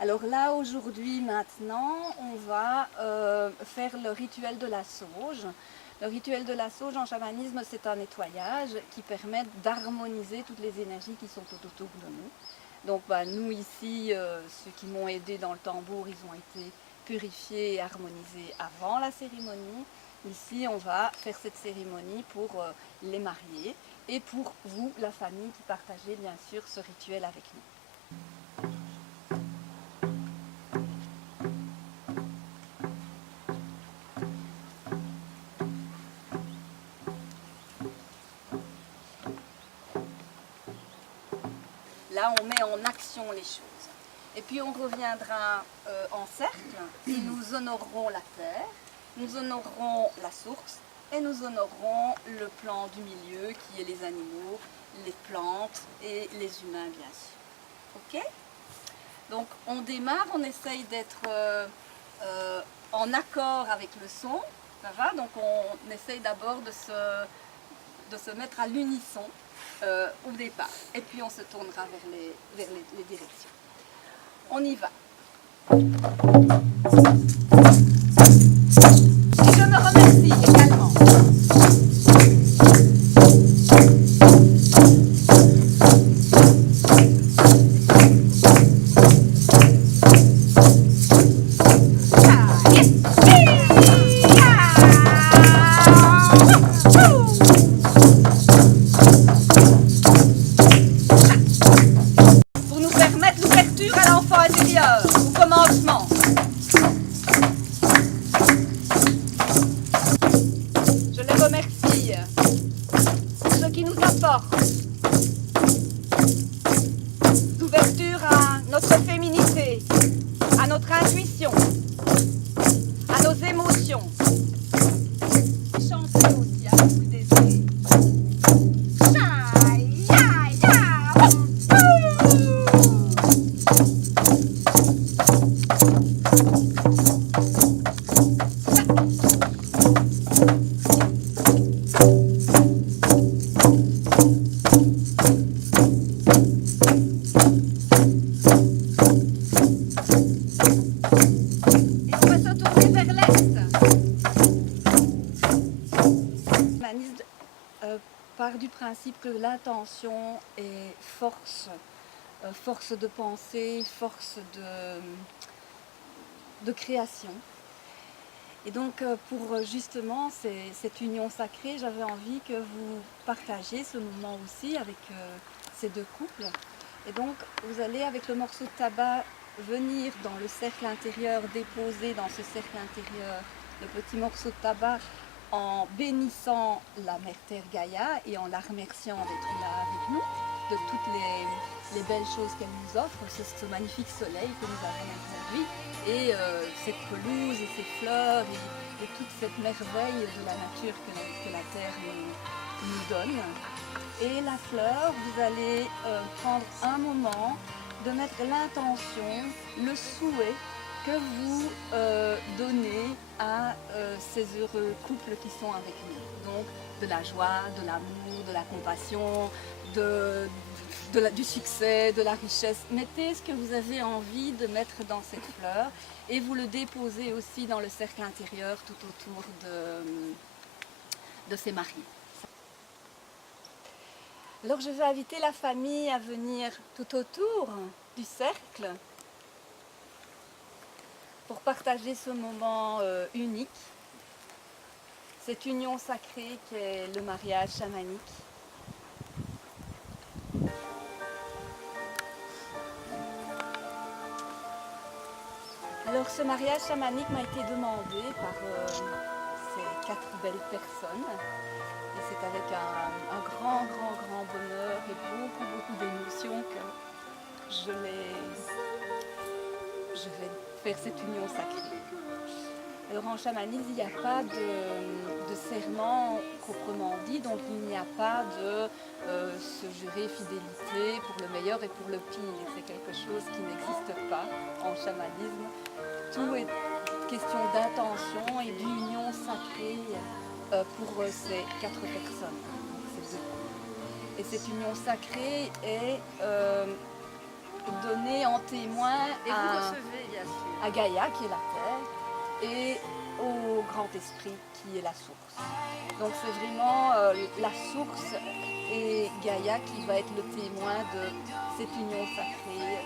Alors là, aujourd'hui, maintenant, on va faire le rituel de la sauge. Le rituel de la sauge en chamanisme, c'est un nettoyage qui permet d'harmoniser toutes les énergies qui sont tout autour de nous. Donc nous ici, ceux qui m'ont aidé dans le tambour, ils ont été purifiés et harmonisés avant la cérémonie. Ici, on va faire cette cérémonie pour les mariés et pour vous, la famille, qui partagez bien sûr ce rituel avec nous. Là, on met en action les choses. Et puis, on reviendra en cercle et nous honorerons la terre, nous honorerons la source et nous honorerons le plan du milieu qui est les animaux, les plantes et les humains, bien sûr. Ok? Donc, on démarre, on essaye d'être en accord avec le son. Ça va? Donc, on essaye d'abord de se mettre à l'unisson au départ. Et puis on se tournera vers les directions. On y va. Et je me remercie également. D'ouverture à notre féminité, à notre intuition, à nos émotions. Chanter aussi à vous désir. Part du principe que l'intention est force, force de pensée, force de création. Et donc pour justement cette union sacrée, j'avais envie que vous partagiez ce moment aussi avec ces deux couples. Et donc vous allez avec le morceau de tabac venir dans le cercle intérieur, déposer dans ce cercle intérieur le petit morceau de tabac en bénissant la Mère Terre Gaïa et en la remerciant d'être là avec nous, de toutes les belles choses qu'elle nous offre, ce magnifique soleil que nous avons aujourd'hui, et cette pelouse et ces fleurs et toute cette merveille de la nature que la Terre nous donne. Et la fleur, vous allez prendre un moment de mettre l'intention, le souhait que vous donnez à ces heureux couples qui sont avec nous. Donc de la joie, de l'amour, de la compassion, du succès, de la richesse. Mettez ce que vous avez envie de mettre dans cette fleur et vous le déposez aussi dans le cercle intérieur tout autour de ces mariés. Alors je vais inviter la famille à venir tout autour du cercle pour partager ce moment unique, cette union sacrée qu'est le mariage chamanique. Alors ce mariage chamanique m'a été demandé par ces 4 belles personnes et c'est avec un grand bonheur et beaucoup d'émotions que je vais faire cette union sacrée. Alors en chamanisme, il n'y a pas de serment proprement dit, donc il n'y a pas de se jurer fidélité pour le meilleur et pour le pire. C'est quelque chose qui n'existe pas en chamanisme. Tout est question d'intention et d'union sacrée pour ces 4 personnes. Et cette union sacrée est donner en témoin Et vous recevez, bien sûr. à Gaïa, qui est la terre, et au grand esprit, qui est la source. Donc c'est vraiment la source et Gaïa qui va être le témoin de cette union sacrée